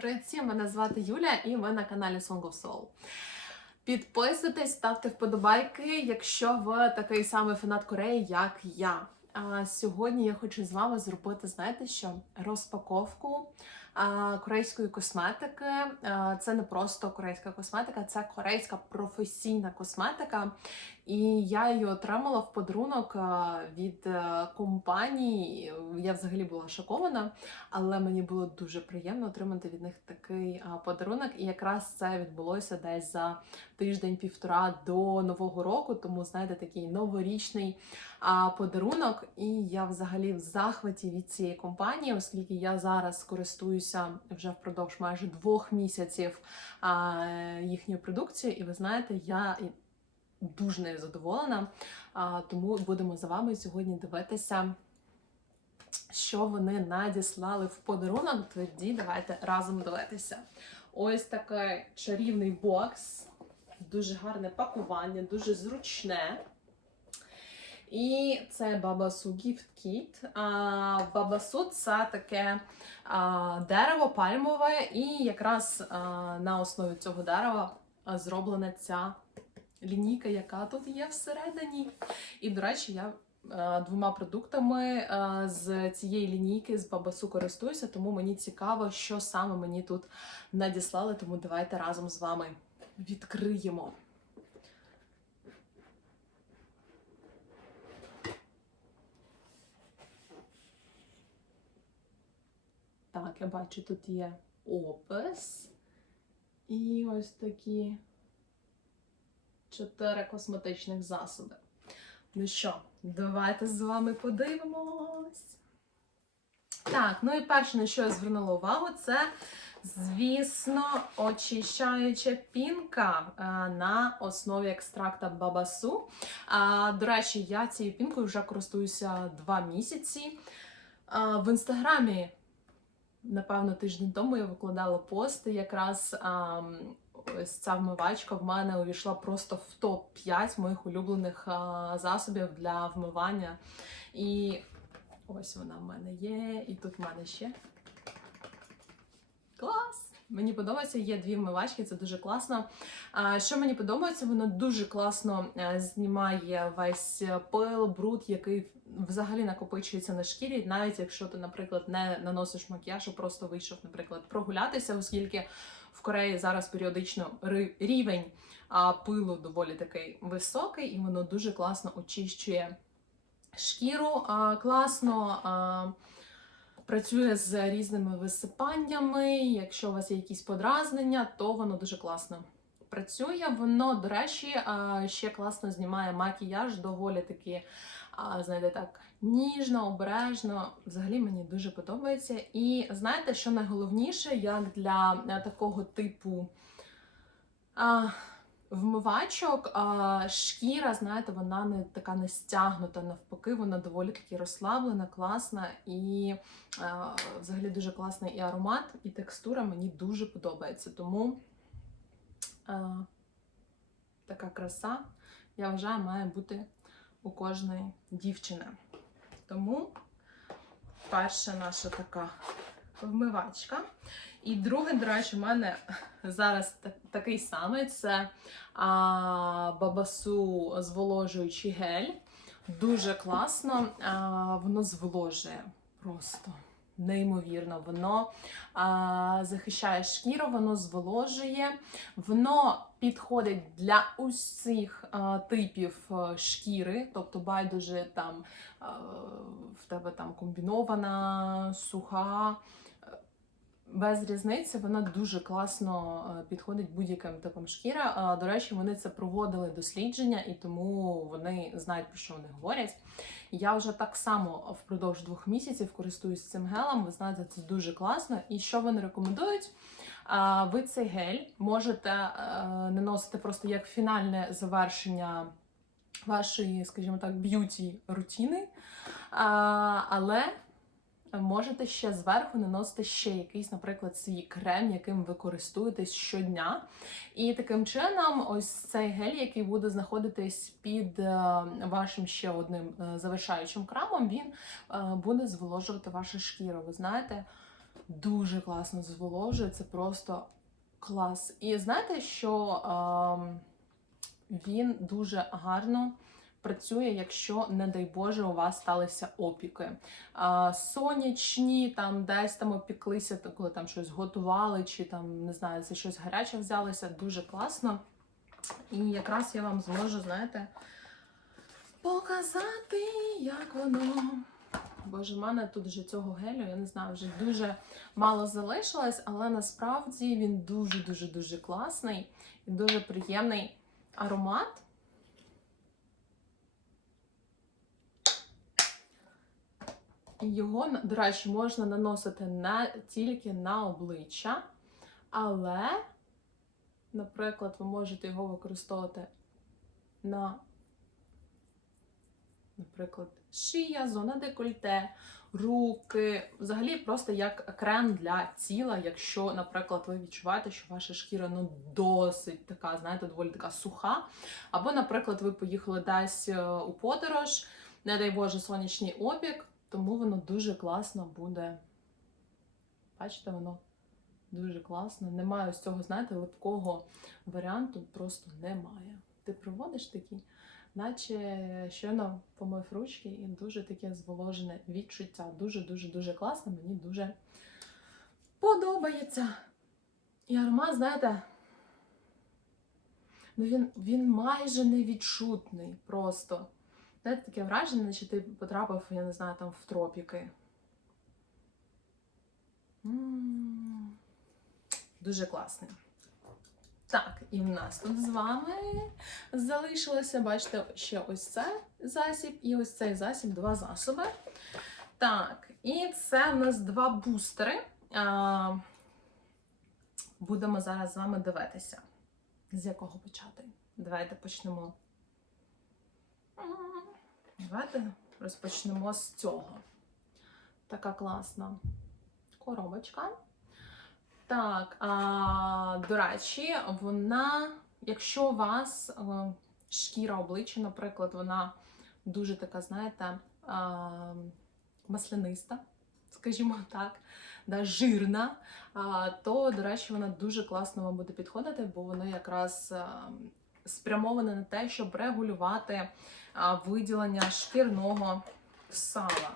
Привіт всім, мене звати Юля і ви на каналі Song of Soul. Підписуйтесь, ставте вподобайки, якщо ви такий самий фанат Кореї, як я. А сьогодні я хочу з вами зробити, знаєте що? Розпаковку а, корейської косметики. А, це не просто корейська косметика, це корейська професійна косметика. І я її отримала в подарунок від е, компанії. Я взагалі була шокована, але мені було дуже приємно отримати від них такий подарунок. І якраз це відбулося десь за тиждень-півтора до нового року. Тому знаєте, такий новорічний подарунок. І я взагалі в захваті від цієї компанії, оскільки я зараз користуюся вже впродовж майже двох місяців їхньою продукцією. І ви знаєте, я дуже нею задоволена. А, тому будемо за вами сьогодні дивитися. Що вони надіслали в подарунок, тоді давайте разом дивитися. Ось такий чарівний бокс, дуже гарне пакування, дуже зручне. І це Бабасу Gift Kit. Бабасу це таке дерево пальмове, і якраз на основі цього дерева зроблена ця лінійка, яка тут є всередині. І, до речі, я е, двома продуктами е, з цієї лінійки з Бабасу користуюся, тому мені цікаво, що саме мені тут надіслали. Тому давайте разом з вами відкриємо. Так, я бачу, тут є опис. І ось такі чотири косметичних засоби. Ну що, давайте з вами подивимось. Так, ну і перше, на що я звернула увагу, це, звісно, очищаюча пінка е, на основі екстракта бабасу. До речі, я цією пінкою вже користуюся два місяці. В інстаграмі, напевно, тиждень тому я викладала пости якраз. Ось ця вмивачка в мене увійшла просто в топ-5 моїх улюблених засобів для вмивання. І ось вона в мене є, і тут в мене ще. Клас! Мені подобається, є дві вмивачки, це дуже класно. Що мені подобається, воно дуже класно е, знімає весь пил, бруд, який взагалі накопичується на шкірі, навіть якщо ти, наприклад, не наносиш макіяж, а просто вийшов, наприклад, прогулятися, оскільки в Кореї зараз періодично рівень пилу доволі такий високий, і воно дуже класно очищує шкіру. Класно працює з різними висипаннями. Якщо у вас є якісь подразнення, то воно дуже класно. Працює воно, до речі, ще класно знімає макіяж, доволі таки, знаєте, так, ніжно, обережно. Взагалі мені дуже подобається. І знаєте, що найголовніше, як для е, такого типу а, вмивачок, а, шкіра, знаєте, вона не така не стягнута, навпаки, вона доволі таки розслаблена, класна і а, взагалі дуже класний і аромат, і текстура мені дуже подобається. Тому така краса, я вважаю, має бути у кожної дівчини. Тому перша наша така вмивачка. І друге, до речі, в мене зараз такий самий це а, бабасу зволожуючий гель. Дуже класно. А, воно зволожує просто неймовірно. Воно а, захищає шкіру, воно зволожує, воно підходить для усіх а, типів а, шкіри, тобто байдуже там а, в тебе там комбінована, суха. е, Без різниці вона дуже класно е, підходить будь-яким типом шкіри. До речі, вони це проводили дослідження, і тому вони знають про що вони говорять. Я вже так само впродовж двох місяців користуюсь цим гелем. Ви знаєте, це дуже класно. І що вони рекомендують? Ви цей гель можете е, наносити просто як фінальне завершення вашої, скажімо так, б'юті рутини. Але можете ще зверху наносити ще якийсь, наприклад, свій крем, яким ви користуєтесь щодня. І таким чином, ось цей гель, який буде знаходитись під е, вашим ще одним е, завершаючим кремом, він буде зволожувати вашу шкіру. Ви знаєте, дуже класно зволожує, це просто клас. І знаєте, що ем, він дуже гарно працює, якщо, не дай Боже, у вас сталися опіки. А, сонячні, там десь там опіклися, коли там щось готували, чи там не знаю, за щось гаряче взялися, дуже класно. І якраз я вам зможу, знаєте, показати, як воно. Боже, в мене тут вже цього гелю, я не знаю, вже дуже мало залишилось, але насправді він дуже-дуже дуже класний і дуже приємний аромат. Його, до речі, можна наносити не тільки на обличчя, але, наприклад, ви можете його використовувати на, наприклад, шия, зона декольте, руки, взагалі просто як крем для тіла, якщо, наприклад, ви відчуваєте, що ваша шкіра ну досить така, знаєте, доволі така суха. Або, наприклад, ви поїхали десь е, у подорож, не дай Боже, сонячний опік, тому воно дуже класно буде. Бачите, воно дуже класно. Немає ось цього, знаєте, липкого варіанту, просто немає. Ти проводиш такий, наче щойно помив ручки і дуже таке зволожене відчуття. Дуже-дуже дуже класно, мені дуже подобається. І аромат, знаєте, ну він, він майже невідчутний просто. Знаєте, таке враження, наче ти потрапив, я не знаю, там в тропіки. М, Дуже класний. Так, і в нас тут з вами залишилося, бачите, ще ось цей засіб і ось цей засіб, два засоби. Так, і це в нас два бустери. Будемо зараз з вами дивитися. З якого почати? Давайте почнемо. Давайте розпочнемо з цього. Така класна коробочка. Так, а, до речі, вона, якщо у вас е, шкіра обличчя, наприклад, вона дуже така, знаєте, а, масляниста, скажімо так, да, жирна, а, то, до речі, вона дуже класно вам буде підходити, бо воно якраз а, спрямоване на те, щоб регулювати а, виділення шкірного сала.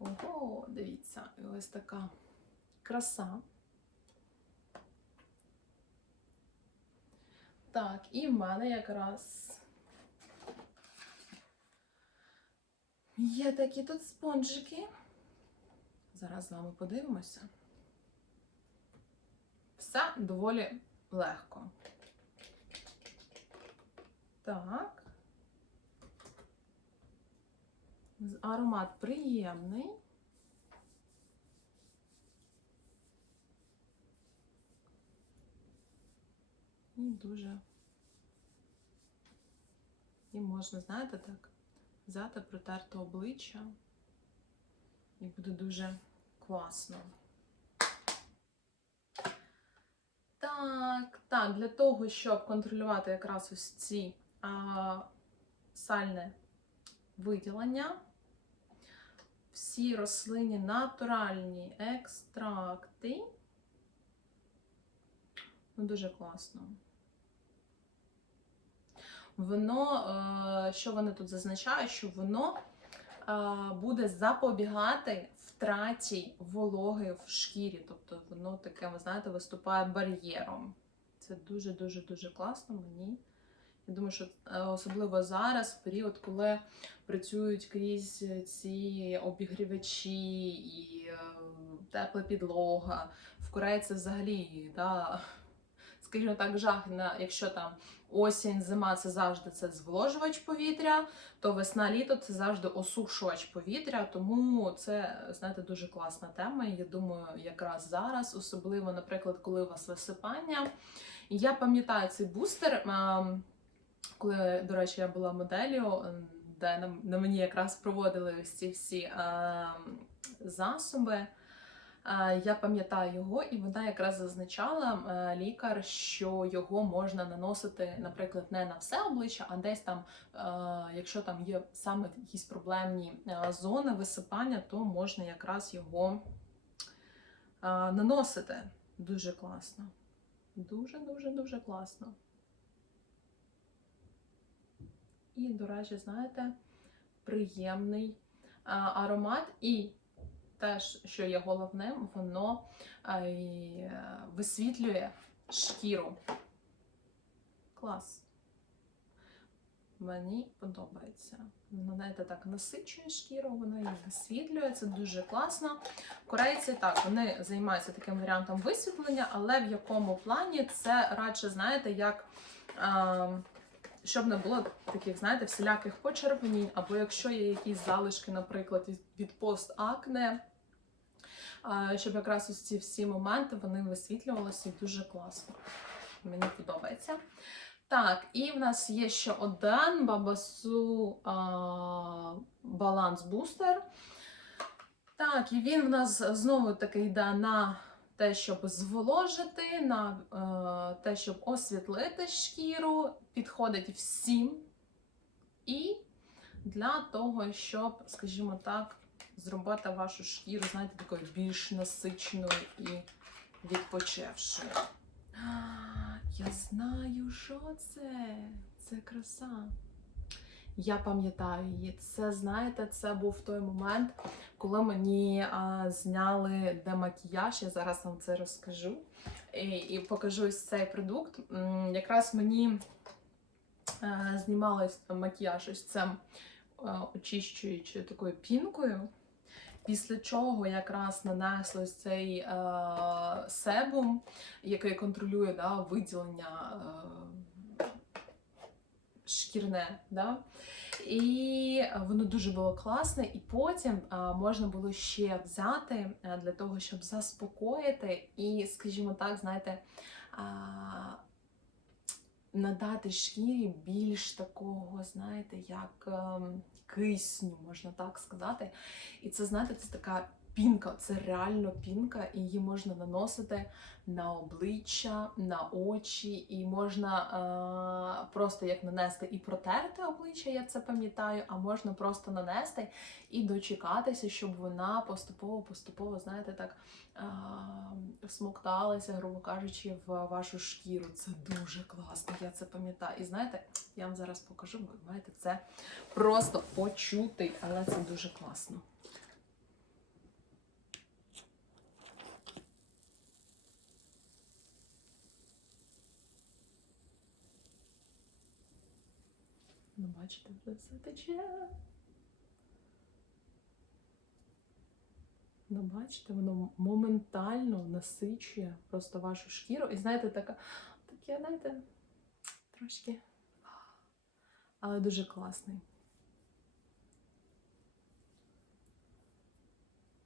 Ого, дивіться, ось така краса. Так, і в мене якраз є такі тут спонжики. Зараз з вами подивимося. Все доволі легко. Так. Аромат приємний. І дуже. І можна, знаєте, так, взяти, протерти обличчя. І буде дуже класно. Так, так, для того, щоб контролювати якраз ось ці а, сальне виділення, всі рослинні натуральні екстракти. Ну, дуже класно. Воно, е, що вони тут зазначають, що воно е, буде запобігати втраті вологи в шкірі. Тобто воно таке, ви знаєте, виступає бар'єром. Це дуже-дуже дуже класно мені. Я думаю, що е, особливо зараз, в період, коли працюють крізь ці обігрівачі і тепла підлога. В Кореї це взагалі, да, скажімо так, жах, на, якщо там осінь, зима це завжди це зволожувач повітря, то весна, літо це завжди осушувач повітря. Тому це, знаєте, дуже класна тема. Я думаю, якраз зараз, особливо, наприклад, коли у вас висипання. Я пам'ятаю цей бустер, ем, коли, до речі, я була моделлю, ем, де на, мені якраз проводили ці всі ем, засоби. Е, Я пам'ятаю його, і вона якраз зазначала е, лікар, що його можна наносити, наприклад, не на все обличчя, а десь там, е, якщо там є саме якісь проблемні зони висипання, то можна якраз його а, наносите. Дуже класно. Дуже-дуже дуже класно. І, до речі, знаєте, приємний аромат. І теж, що є головним, воно е, висвітлює шкіру. Клас. Мені подобається. Воно, знаєте, так насичує шкіру, воно її висвітлює, це дуже класно. Корейці так, вони займаються таким варіантом висвітлення, але в якому плані це радше, знаєте, як. А, щоб не було таких, знаєте, всіляких почервонінь, або якщо є якісь залишки, наприклад, від- постакне, щоб якраз ось ці всі моменти вони висвітлювалися і дуже класно. Мені подобається. Так, і в нас є ще один Бабасу баланс бустер. Так, і він в нас знову таки йде на те, щоб зволожити, на е, те, щоб освітлити шкіру, підходить всім. І для того, щоб, скажімо так, зробити вашу шкіру, знаєте, такою більш насиченою і відпочившою. Я знаю, що це. Це краса. Я пам'ятаю її. Це, знаєте, це був той момент, коли мені а, зняли демакіяж. Я зараз вам це розкажу і, і покажу ось цей продукт. М, Якраз мені е, знімали макіяж ось цим е, очищуючою такою пінкою. Після чого якраз нанесли ось цей е, себум, який контролює да, виділення е, шкірне. Да? І воно дуже було класне, і потім а, можна було ще взяти а, для того, щоб заспокоїти і, скажімо так, знаєте, а, надати шкірі більш такого, знаєте, як ем, кисню, можна так сказати. І це, знаєте, це така пінка, це реально пінка, і її можна наносити на обличчя, на очі, і можна е, просто як нанести і протерти обличчя, я це пам'ятаю, а можна просто нанести і дочекатися, щоб вона поступово-поступово, знаєте, так е, всмокталася, грубо кажучи, в вашу шкіру. Це дуже класно, я це пам'ятаю. І знаєте, я вам зараз покажу, ви маєте це просто почути, але це дуже класно. Ну, бачите, вже все тече. Ну, бачите, воно моментально насичує просто вашу шкіру. І знаєте, така, таке, знаєте, трошки. Але дуже класний.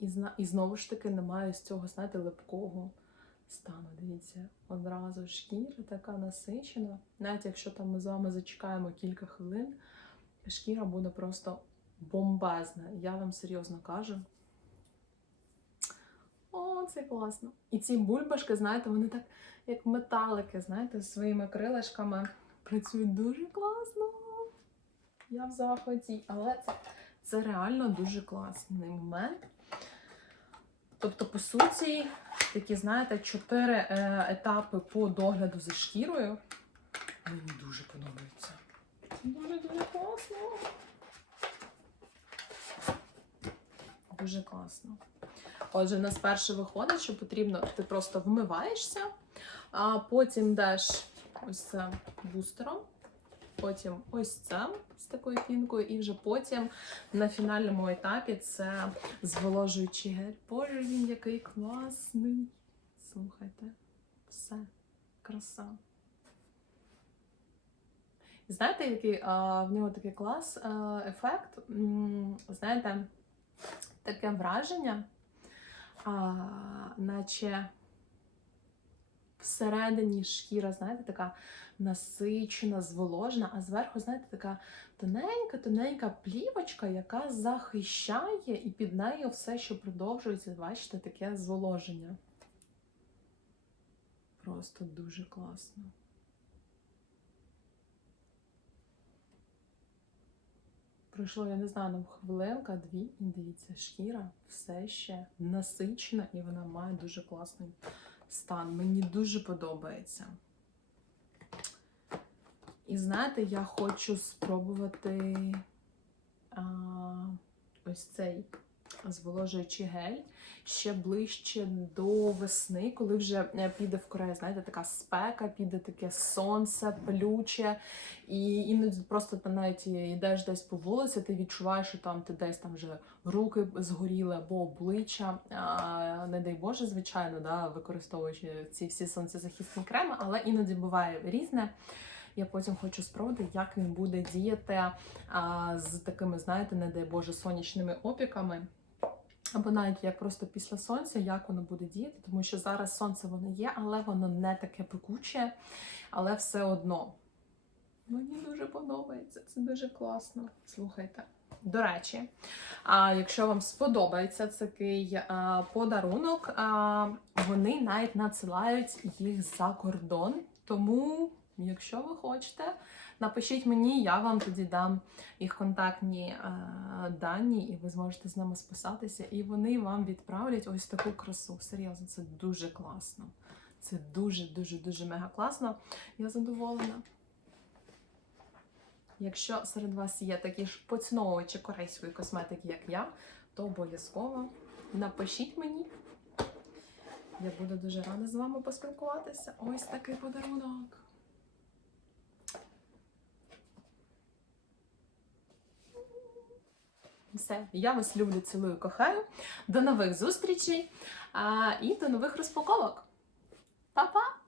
І, і знову ж таки немає з цього, знаєте, липкого стану. Дивіться, одразу шкіра така насичена. Навіть якщо там ми з вами зачекаємо кілька хвилин, шкіра буде просто бомбезна. Я вам серйозно кажу. О, це класно. І ці бульбашки, знаєте, вони так, як металики, знаєте, зі своїми крилишками працюють дуже класно. Я в захваті. Але це, це реально дуже класний момент. Тобто, по суті, такі, знаєте, чотири е, етапи по догляду за шкірою. Мені дуже подобається. Дуже дуже класно. Дуже класно. Отже, в нас перше виходить, що потрібно, ти просто вмиваєшся, а потім йдеш ось це бустером, потім ось це з такою пінкою, і вже потім на фінальному етапі це зволожуючий гель. Боже, він який класний. Слухайте, все, краса. Знаєте, який а, в нього такий клас, а, ефект? Знаєте, таке враження, а, наче всередині шкіра, знаєте, така насичена, зволожена, а зверху, знаєте, така тоненька-тоненька плівочка, яка захищає, і під нею все, що продовжується, бачите, таке зволоження. Просто дуже класно. Пройшло, я не знаю, нам хвилинка, дві, і дивіться, шкіра все ще насичена і вона має дуже класний стан. Мені дуже подобається. І знаєте, я хочу спробувати а, ось цей зволожуючий гель ще ближче до весни, коли вже е, піде в Корею, знаєте, така спека, піде таке сонце, палюче, і іноді просто ти навіть йдеш десь по вулиці, ти відчуваєш, що там ти десь там вже руки згоріли або обличчя. А, не дай Боже, звичайно, да, використовуючи ці всі сонцезахисні креми, але іноді буває різне. Я потім хочу спробувати, як він буде діяти а, з такими, знаєте, не дай Боже, сонячними опіками. Або навіть як просто після сонця, як воно буде діяти, тому що зараз сонце воно є, але воно не таке пекуче, але все одно. Мені дуже подобається, це дуже класно. Слухайте. До речі, а якщо вам сподобається такий а, подарунок, а, вони навіть надсилають їх за кордон. Тому, якщо ви хочете, напишіть мені, я вам тоді дам їх контактні а, дані, і ви зможете з ними списатися, і вони вам відправлять ось таку красу. Серйозно, це дуже класно. Це дуже, дуже, дуже мега класно. Я задоволена. Якщо серед вас є такі ж поціновувачі корейської косметики, як я, то обов'язково напишіть мені. Я буду дуже рада з вами поспілкуватися. Ось такий подарунок. Все, я вас люблю, цілую, кохаю. До нових зустрічей а, і до нових розпаковок. Па-па!